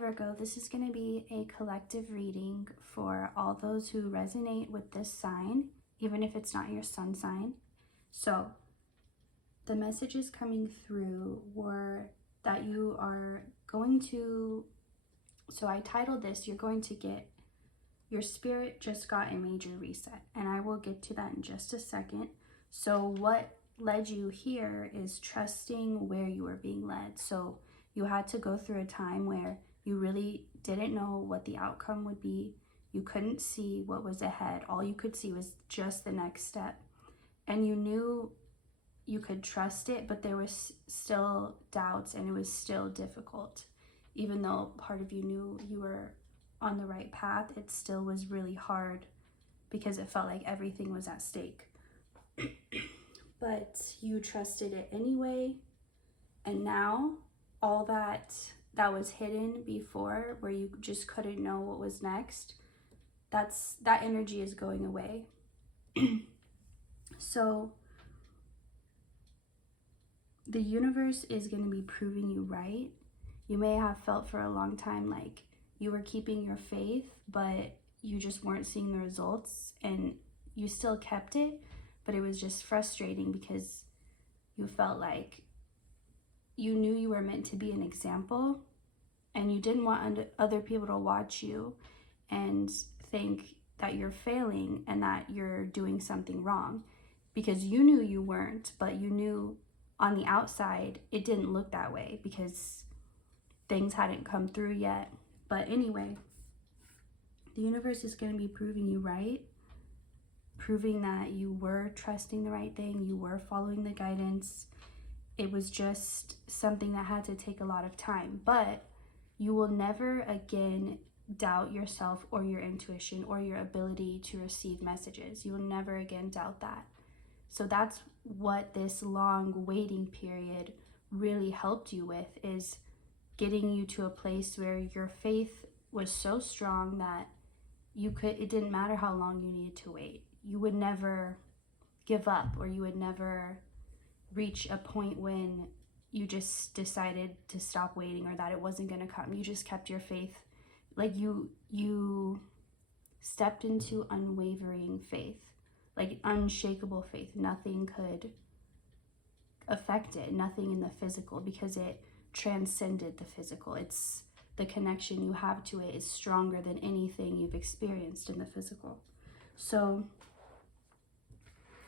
Virgo, this is going to be a collective reading for all those who resonate with this sign, even if it's not your sun sign. So the messages coming through were that you are going to, so I titled this, you're going to get, your spirit just got a major reset, and I will get to that in just a second. So what led you here is trusting where you were being led. So you had to go through a time where you really didn't know what the outcome would be. You couldn't see what was ahead. All you could see was just the next step. And you knew you could trust it, but there was still doubts and it was still difficult. Even though part of you knew you were on the right path, it still was really hard because it felt like everything was at stake. But you trusted it anyway. And now all that was hidden before, where you just couldn't know what was next, that energy is going away. So the universe is going to be proving you right. You may have felt for a long time like you were keeping your faith, but you just weren't seeing the results, and you still kept it, but it was just frustrating because you felt like you knew you were meant to be an example, and you didn't want other people to watch you and think that you're failing and that you're doing something wrong, because you knew you weren't, but you knew on the outside it didn't look that way because things hadn't come through yet. But anyway, the universe is going to be proving you right, proving that you were trusting the right thing, you were following the guidance. It was just something that had to take a lot of time, but you will never again doubt yourself or your intuition or your ability to receive messages. You will never again doubt that. So that's what this long waiting period really helped you with, is getting you to a place where your faith was so strong that it didn't matter how long you needed to wait. You would never give up, or you would never reach a point when you just decided to stop waiting or that it wasn't going to come. You just kept your faith. Like you stepped into unwavering faith, like unshakable faith. Nothing could affect it, nothing in the physical, because it transcended the physical. It's the connection you have to it is stronger than anything you've experienced in the physical. So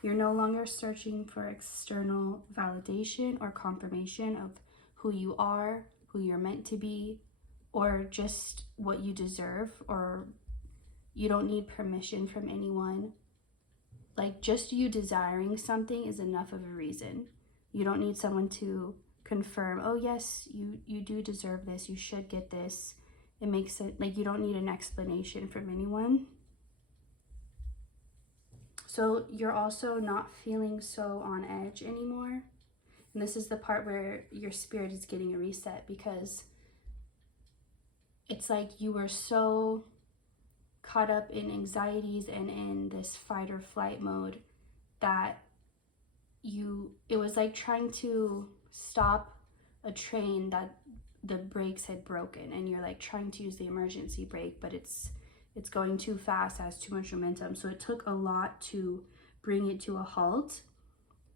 you're no longer searching for external validation or confirmation of who you are, who you're meant to be, or just what you deserve, or you don't need permission from anyone. Like, just you desiring something is enough of a reason. You don't need someone to confirm, oh yes, you do deserve this, you should get this. It makes it like you don't need an explanation from anyone. So you're also not feeling so on edge anymore. And this is the part where your spirit is getting a reset, because it's like you were so caught up in anxieties and in this fight or flight mode that it was like trying to stop a train that the brakes had broken, and you're like trying to use the emergency brake, but it's going too fast, has too much momentum. So it took a lot to bring it to a halt,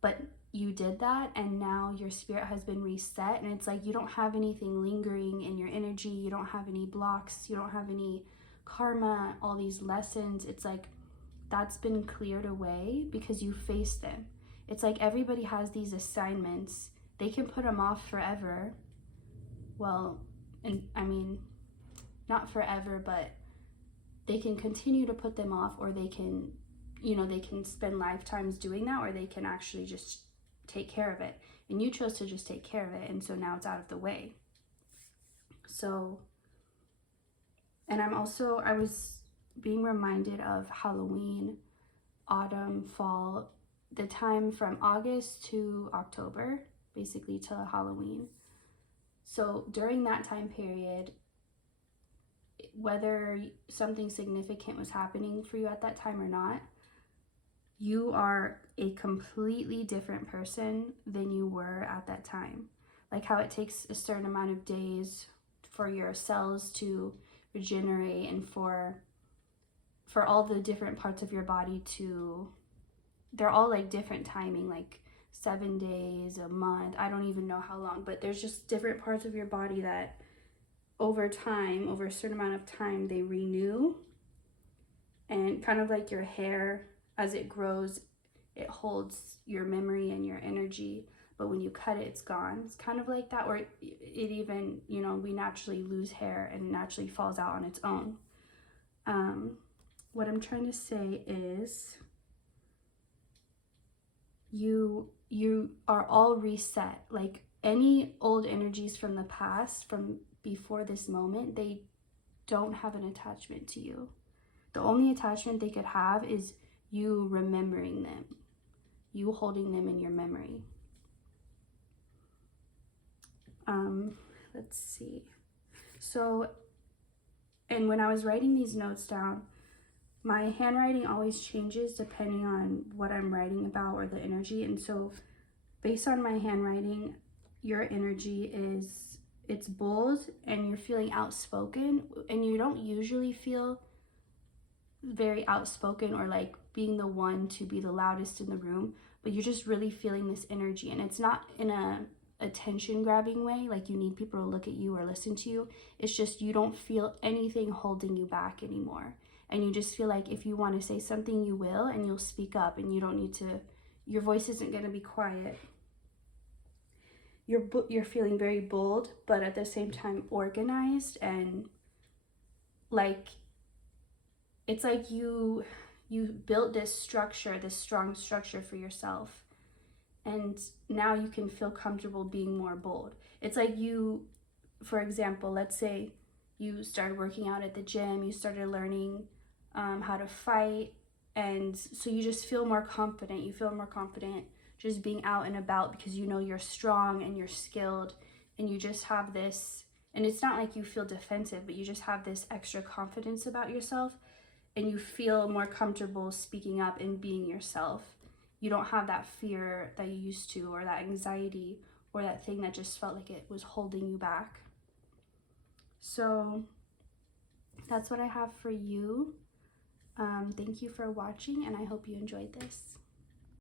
but you did that, and now your spirit has been reset, and it's like you don't have anything lingering in your energy, you don't have any blocks, you don't have any karma, all these lessons. It's like that's been cleared away because you faced them. It's like everybody has these assignments. They can put them off forever. Well, and I mean, not forever, but they can continue to put them off, or they can, they can spend lifetimes doing that, or they can actually just take care of it. And you chose to just take care of it, and so now it's out of the way. So, and I was being reminded of Halloween, autumn, fall, the time from August to October, basically till Halloween. So during that time period, whether something significant was happening for you at that time or not, you are a completely different person than you were at that time. Like how it takes a certain amount of days for your cells to regenerate, and for all the different parts of your body to, they're all like different timing, like 7 days, a month, I don't even know how long, but there's just different parts of your body that over time, over a certain amount of time, they renew. And kind of like your hair, as it grows, it holds your memory and your energy, but when you cut it, it's gone. It's kind of like that. Or it even, you know, we naturally lose hair and it naturally falls out on its own. What I'm trying to say is you are all reset. Like any old energies from the past, from before this moment, they don't have an attachment to you. The only attachment they could have is you remembering them, you holding them in your memory. Let's see. So, and when I was writing these notes down, my handwriting always changes depending on what I'm writing about or the energy. And so based on my handwriting, your energy is, it's bold and you're feeling outspoken, and you don't usually feel very outspoken or like being the one to be the loudest in the room, but you're just really feeling this energy. And it's not in a attention grabbing way, like you need people to look at you or listen to you. It's just you don't feel anything holding you back anymore, and you just feel like if you want to say something, you will, and you'll speak up, and you don't need to, your voice isn't going to be quiet. You're feeling very bold, but at the same time organized, and like it's like you built this structure, this strong structure for yourself, and now you can feel comfortable being more bold. It's like you, for example, let's say you started working out at the gym, you started learning how to fight, and so you just feel more confident. You feel more confident just being out and about because you know you're strong and you're skilled, and you just have this, and it's not like you feel defensive, but you just have this extra confidence about yourself, and you feel more comfortable speaking up and being yourself. You don't have that fear that you used to, or that anxiety, or that thing that just felt like it was holding you back. So that's what I have for you. Thank you for watching, and I hope you enjoyed this.